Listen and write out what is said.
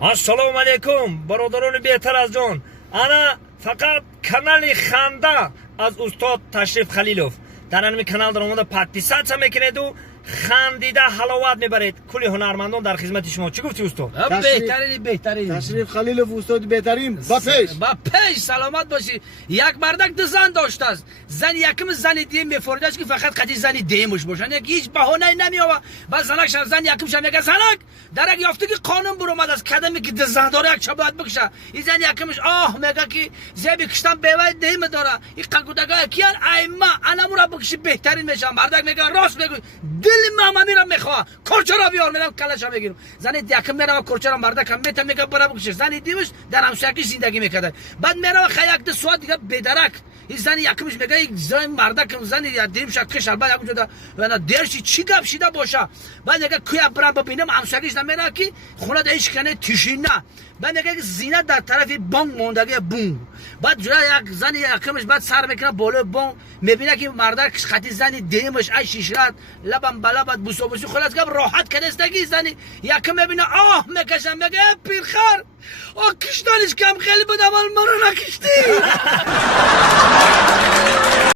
Assalomu alaykum birodaroni betaraf jon. Ana faqat kanali Xanda az ustod Tashrif Khalilov. در این کانال در اومده پادیسات میکنید و خندیده حلاوت میبرید. کلی هنرمندان در خدمت شما. چی گفتی استاد؟ بهترین تشریف خلیلوف استاد بهترین. با پیش سلامت باشی. یک مردک دو زن داشته است. زن یکم زن دیم میفرده است که فقط قضیه زن دیمش باشن. یک هیچ بهانه‌ای نمیآوه. بعد زنش زن یکمش میگه زنک درک یافته که قانون بر اومد از کدمی که زن داره یک چابات بکشه. این زن یکمش میگه که زبی کشتن بیوای دیم داره. این قگودگاه کیان ایما انا مرا بکشی بهترین میشه. مردک میگه راست میگه. دل ماما میرم میخواه کرچه را بیار میرم کلش میگیرم. زن یکم میرم کرچه را مردک هم میتم میگه برا بکشه. زن دیمش در همسایگی زندگی میکرد. بعد میرم خیاک دو سواد دیگه بدرک. این زن یکمش میگه زن مردک زن یا دیم شکش البته یک جدا و درشی چی گپ شیده باشه. بعد میگه کوی برام ببینم همسایگیش نمیره کی خونه دایش کنه تشینه. بعد میگه زینت در طرف بانک موندگی بون. بعد جلوی یک زن یکمش بعد سر میکنه بالا بانک میبینه که مردک خطی زن دیمش ای شیشرات لبم بالا بعد بوسو خلاص گپ راحت کنستگی زن یکم میبینه میکشم میگه پیرخر کشتنش کم خیلی بود اول مرا نکشتی.